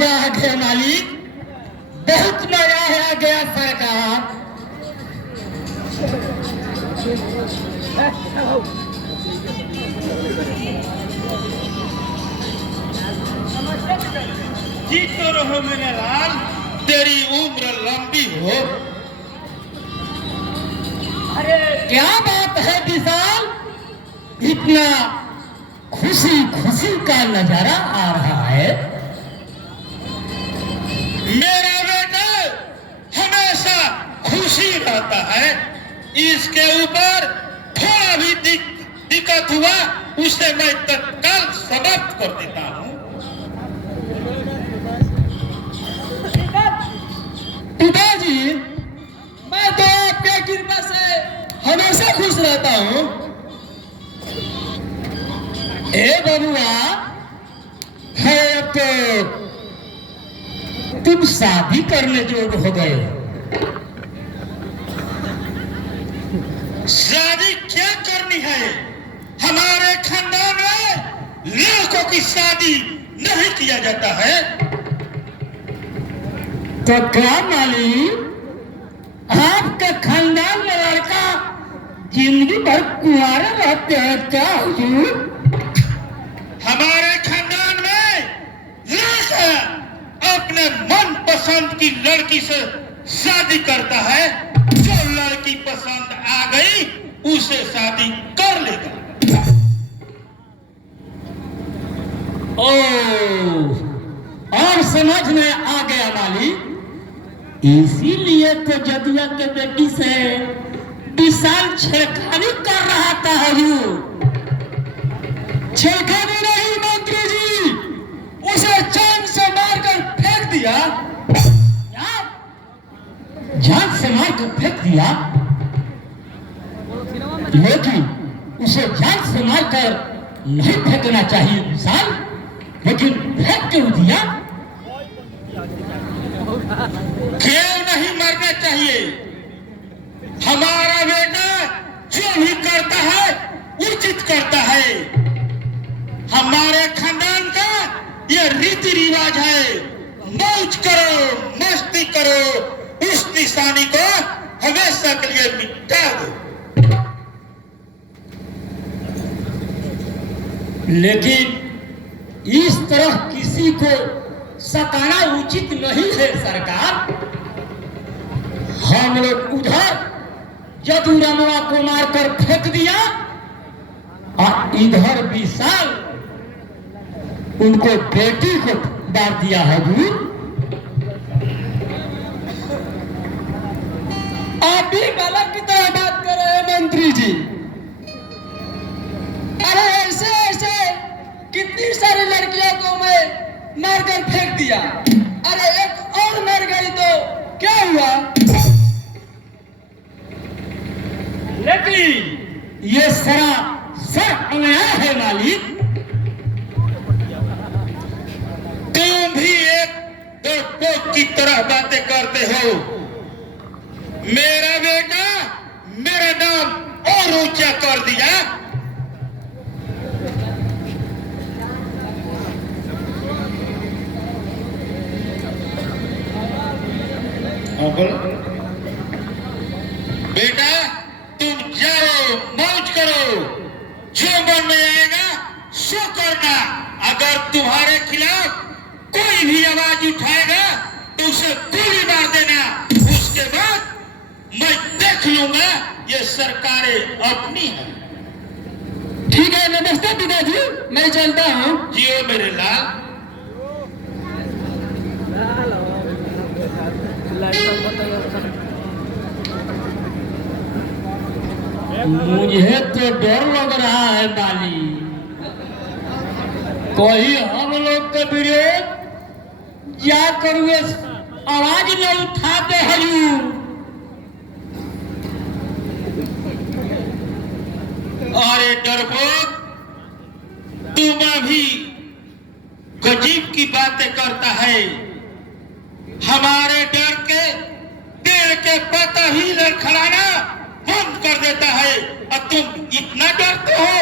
मजा आ गया मालिक, बहुत मजा आ गया सरकार। जीतो रहो मेरे लाल, तेरी उम्र लंबी हो। अरे क्या बात है विशाल, इतना खुशी खुशी का नजारा आ रहा है। मेरा बेटा हमेशा खुशी रहता है, इसके ऊपर थोड़ा भी दिक्कत हुआ उसे मैं तत्काल समाप्त कर देता हूँ। पिताजी, मैं तो आपके कृपा से हमेशा खुश रहता हूँ। ए बबुआ, है अब तो तुम शादी करने जोग हो गए हो। शादी क्या करनी है? हमारे खानदान में लड़कों की शादी नहीं किया जाता है। तो क्या मालिक, आपके खानदान में लड़का जिंदगी भर कुंवारे रहते हैं क्या हुजूर? हमारे खानदान में लड़का अपने मन पसंद की लड़की से शादी करता है, जो लड़की पसंद आ गई उसे शादी कर लेगा। ओह, और समझ में आ गया मालिक, इसीलिए तो जदुआ के बेटी से विशाल छेड़खानी कर रहा था हुजूर। छेड़खानी नहीं मंत्री जी, उसे जान से मारकर फेंक दिया। जान से मारकर फेंक दिया, लेकिन उसे जान से मारकर नहीं फेंकना चाहिए विशाल, लेकिन फेंक क्यों दिया? क्यों नहीं मरना चाहिए? हमारा बेटा जो भी करता है उचित करता है। हमारे खानदान का ये रीति रिवाज है, मौज करो, मस्ती करो, उस निशानी को हमेशा के लिए मिटा दो। लेकिन इस तरह किसी को सताना उचित नहीं है सरकार। हम लोग उधर जदुरमवा को मारकर फेंक दिया और इधर विशाल उनको बेटी को मार दिया है हुजूर। आप भी गलत की तरह बात कर रहे हैं मंत्री जी। अरे ऐसे ऐसे कितनी सारी लड़कियों को मैं मारकर फेंक दिया, अरे एक और मर गई तो क्या हुआ? लेकिन ये सरासर अन्याय है मालिक। तुम भी एक डरपोक की तरह बातें करते हो। मेरा बेटा मेरा नाम और ऊंचा कर दिया। बेटा तुम जाओ, मौज करो, जो मन में आएगा सो करना। अगर तुम्हारे खिलाफ कोई भी आवाज उठाएगा तो उसे गोली मार देना। उसके बाद मैं देख लूंगा, ये सरकारें अपनी है। ठीक है, नमस्ते पिताजी, मैं चलता हूँ। जियो मेरे लाल। मुझे तो डर लग रहा है माली, कोई हम लोग के विरोध जाकर वे आवाज न उठाते हजूर। अरे डरपोक, तुम अभी गजीब की बातें करता है। हमारे डर के पेड़ के पत्ता ही लड़खड़ाना बंद कर देता है और तुम इतना डरते हो।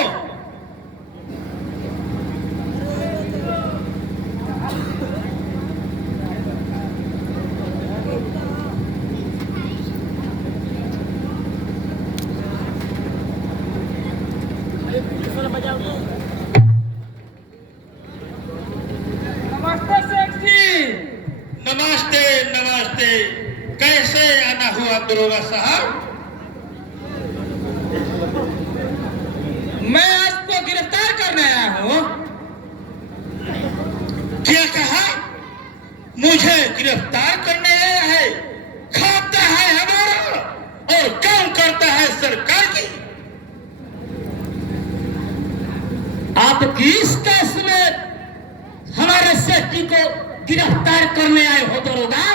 कैसे आना हुआ दरोगा साहब? मैं आपको गिरफ्तार करने आया हूँ। क्या कहा? मुझे गिरफ्तार करने आया है? खाता है हमारा और काम करता है सरकार की। आप किस केस में हमारे सेठी को गिरफ्तार करने आए हो दरोगा?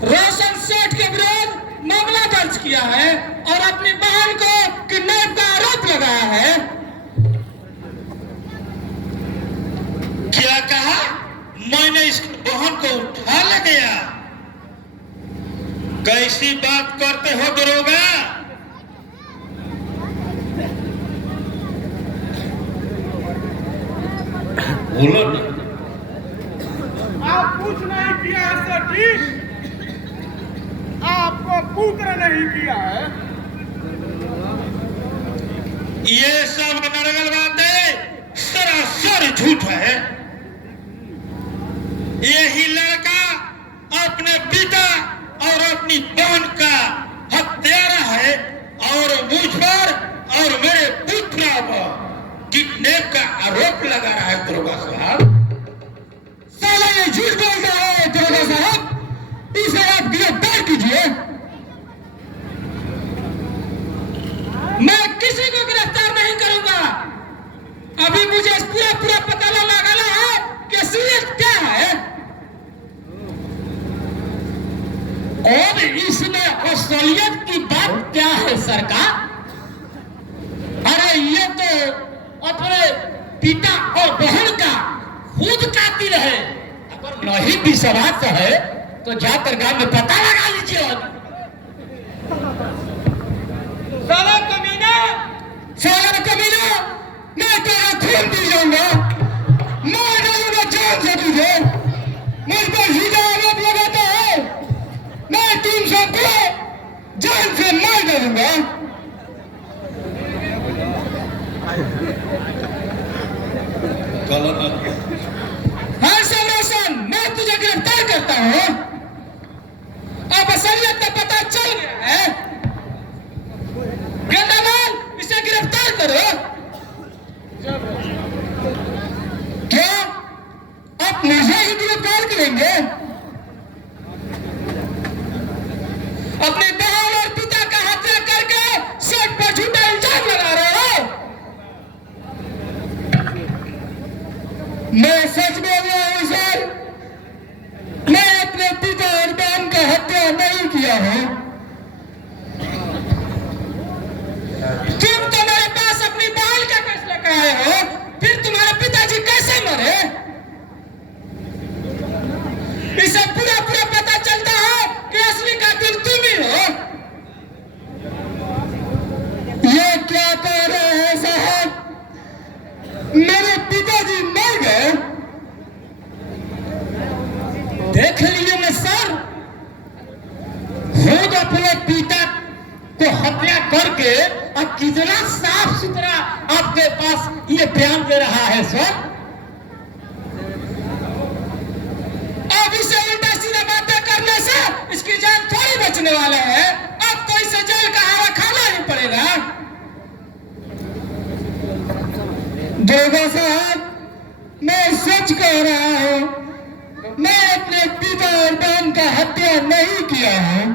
रोशन सेठ के विरुद्ध मामला दर्ज किया है और अपनी बहन को किडनैप का आरोप लगाया है। क्या कहा? मैंने इस बहन को उठा ले गया? कैसी बात करते हो दरोगा? बोलो ना। आप कुछ नहीं किया है सेठी, आपको पुत्र नहीं किया है। ये सब नरगल बातें सरासर झूठ है। यही लड़का अपने पिता और अपनी बहन का हत्यारा है और मुझ पर और मेरे पुत्र पर किडनैप का आरोप लगा रहा है दरोगा साहब। साला ये झूठ बोल रहा है दरोगा साहब, इसे आप गिरफ्तार कीजिए। मैं किसी को गिरफ्तार नहीं करूंगा। अभी मुझे पूरा पता लगाना है कि असलियत क्या है और इसमें असलियत की बात क्या है सरकार। अरे ये तो अपने पिता और बहन का खुद कातिल है। अगर नहीं विश्वास है तो जाकर गांव में पता लगा लीजिए। साला कमीना, साला कमीना, मैं तेरा खून पी जाऊंगा, मार डालूंगा जान से तुझे। मुझ पर सीधा आरोप लगाता है, मैं तुम सबको जान से मार डालूंगा। हाँ रोशन, मैं तुझे गिरफ्तार करता हूँ। अब असलियत का पता चल गया है। गंडामाल, इसे गिरफ्तार करो। क्या आप मुझे ही गिरफ्तार करेंगे? अपने बहन और पिता का हत्या करके सेठ पर झूठा इल्जाम लगा रहे हो। मैं सच बोल रहा हूं सर, मैं अपने पिता और बहन का हत्या नहीं किया हूं। तुम तो मेरे पास अपनी बहन का केस लेकर आए हो, फिर तुम्हारे पिताजी कैसे मरे? इसे पूरा पता चलता है कि असली कातिल तुम ही हो। ये क्या कह रहे हैं साहब? मेरे पिताजी मर गए? देख लीजिए ना सर, खुद अपने पिता को हत्या करके अब कितना साफ सुथरा आपके पास ये बयान दे रहा है सर। अब इसे उल्टा सीधा बातें करने से इसकी जान थोड़ी बचने वाला है। अब तो इसे जेल का हवा खाना ही पड़ेगा। दरोगा साहब, मैं सच कह रहा हूं, मैं अपने पिता और बहन का हत्या नहीं किया हूं।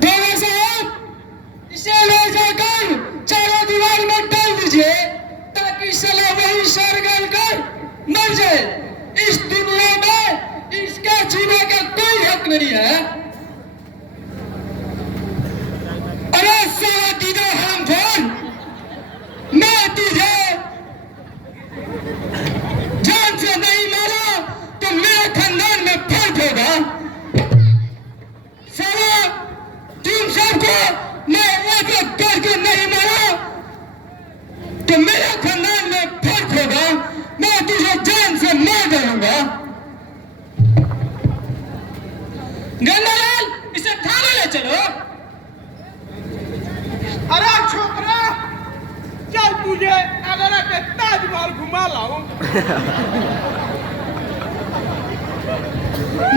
दरोगा साहब, इसे ले जाकर चारों दीवार में डाल दीजिए ताकि साला वही सर गल कर मर जाए। इस दुनिया में इसका जीने का कोई हक नहीं है। अरे साला दीदा हरामखोर, मैं तुझे जान से नहीं मारा तो मेरे खानदान में फर्क होगा। साला तुम सबको मैं एक करके नहीं मारा तो मेरे खानदान में फर्क होगा। मैं तुझे जान से मार डालूंगा। गंगालाल, इसे थाने ले चलो। अरे छोकरा, चल तुझे आगरा के ताजमहल घुमा लाऊं।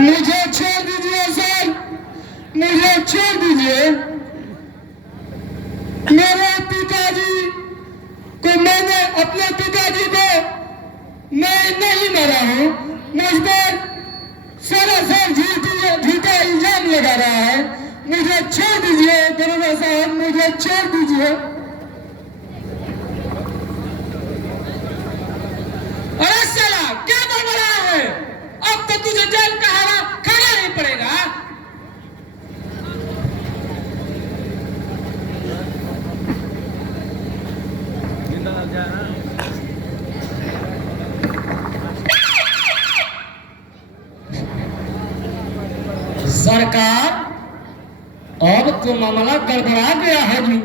मुझे छोड़ दीजिए सर, मुझे छोड़ दीजिए। मेरे पिताजी को मैंने अपने पिताजी को मैं नहीं मरा हूँ। मुझ पर सरासर झूठा इल्जाम लगा रहा है। मुझे छोड़ दीजिए दरोगा साहब, मुझे छोड़ दीजिए। अरे साला क्या बन रहा है? अब तो तुझे जेल का हवा खाना नहीं पड़ेगा। सरकार, अब तो मामला गड़बड़ा गया है जी।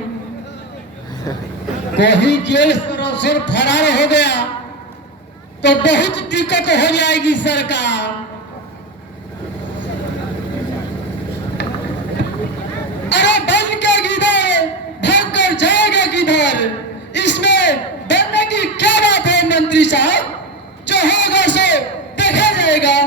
कोई जेल से फरार हो गया तो बहुत दिक्कत हो जाएगी सरकार। अरे बन कर किधर, भाग कर जाएगा किधर? इसमें डरने की क्या बात है मंत्री साहब? जो होगा सो देखा जाएगा।